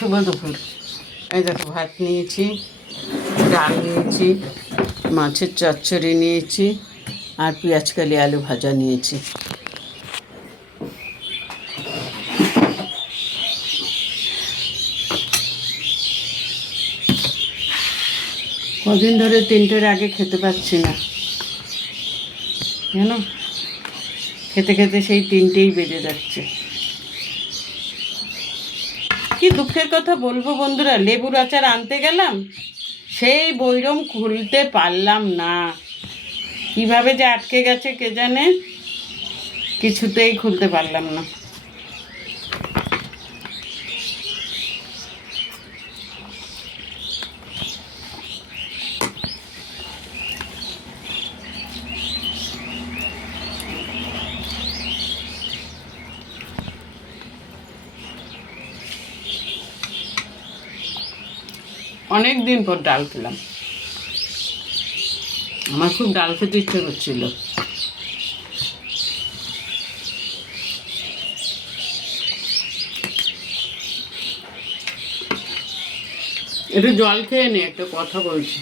শুভ দুপুর। এই দেখো ভাত নিয়েছি, ডাল নিয়েছি, মাছের চচ্চড়ি নিয়েছি, আর পেঁয়াজকালি আলু ভাজা নিয়েছি। কদিন ধরে 3টের আগে খেতে পাচ্ছি না, জানো, খেতে খেতে সেই 3টেই বেজে যাচ্ছে। কি দুঃখের কথা বলবো বন্ধুরা, লেবুর আচার আনতে গেলাম, সেই বৈরম খুলতে পারলাম না। কিভাবে যে আটকে গেছে কে জানে, কিছুতেই খুলতে পারলাম না। অনেক দিন পর ডাল খেলাম, আমার খুব ডাল খেতে ইচ্ছে করছিল। একটু জল খেয়ে নে, একটা কথা বলছি।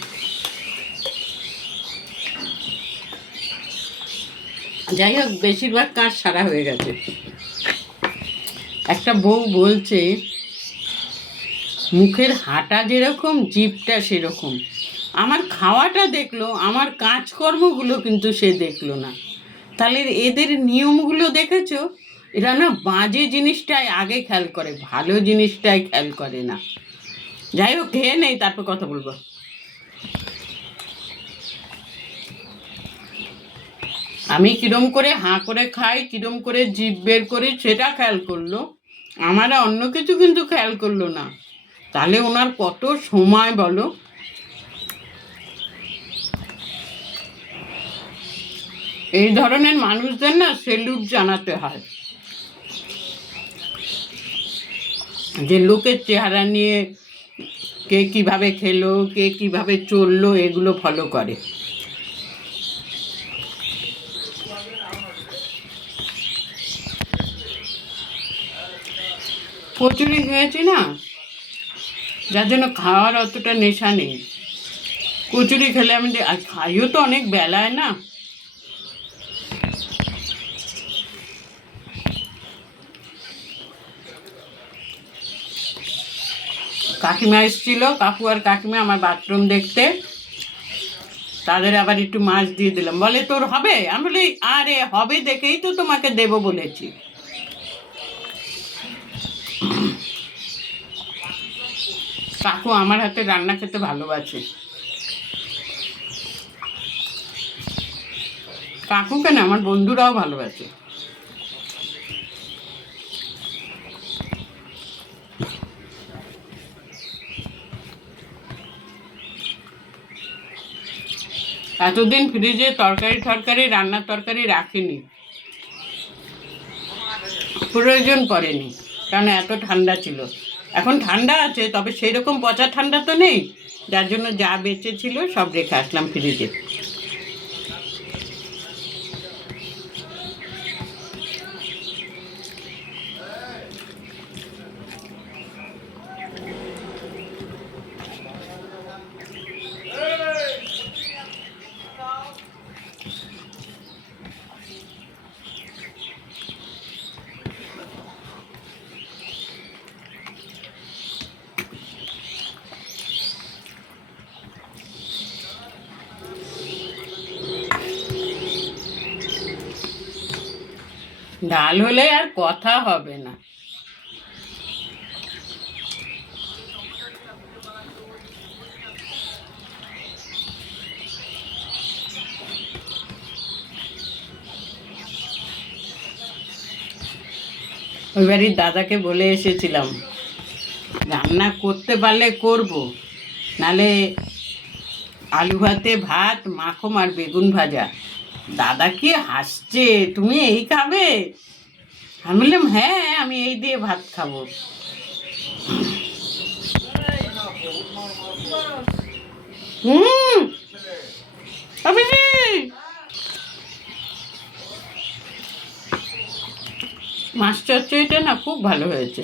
যাই হোক, বেশিরভাগ কাজ সারা হয়ে গেছে। একটা বউ বলছে, মুখের হাঁটা যেরকম জিভটা সেরকম। আমার খাওয়াটা দেখলো, আমার কাজকর্মগুলো কিন্তু সে দেখলো না। তাহলে এদের নিয়মগুলো দেখেছো? এরা না বাজে জিনিসটাই আগে খেয়াল করে, ভালো জিনিসটাই খেয়াল করে না। যাই হোক, খেয়ে নেই, তারপর কথা বলবো। আমি কিরম করে হাঁ করে খাই, কিরম করে জিভ বের করি, সেটা খেয়াল করলো, আমার অন্য কিছু কিন্তু খেয়াল করলো না। তাহলে ওনার কত সময় বলো। এই ধরনের মানুষদের না সেলুট জানাতে হয়, যে লোকের চেহারা নিয়ে কে কিভাবে খেলো, কে কিভাবে চললো, এগুলো ফলো করে। কচুরি খেয়েছি না, যার জন্য খাওয়ার অতটা নেশা নেই। কচুরি খেলে আমি আর খাইও তো অনেক বেলায় না। কাকিমা এসেছিল, কাকু আর কাকিমা, আমার বাথরুম দেখতে। তাদের আবার একটু মাছ দিয়ে দিলাম, বলে তোর হবে? আমি বলি আরে হবে দেখেই তো তোমাকে দেব বলেছি। কাকু আমার হাতে রান্না খেতে ভালোবাসে। কাকু কেন, আমার বন্ধুরাও ভালোবাসে। এতদিন ফ্রিজে তরকারি রান্নার তরকারি রাখিনি, প্রয়োজন পড়েনি, কারণ এত ঠান্ডা ছিল। এখন ঠান্ডা আছে, তবে সেই রকম পচা ঠান্ডা তো নেই, যার জন্য যা বেঁচে ছিল সব রেখে আসলাম ফ্রিজে। ডাল হলে আর কথা হবে না। ওই বাড়ির দাদাকে বলে এসেছিলাম, রান্না করতে পারলে করব, নালে আলু ভাতে ভাত, মাখম আর বেগুন ভাজা। দাদা কি হাসছে, তুমি এই খাবে? আমি বললাম হ্যাঁ, আমি এই দিয়ে ভাত খাবো। মাছ চচ্চড়িটা না খুব ভালো হয়েছে।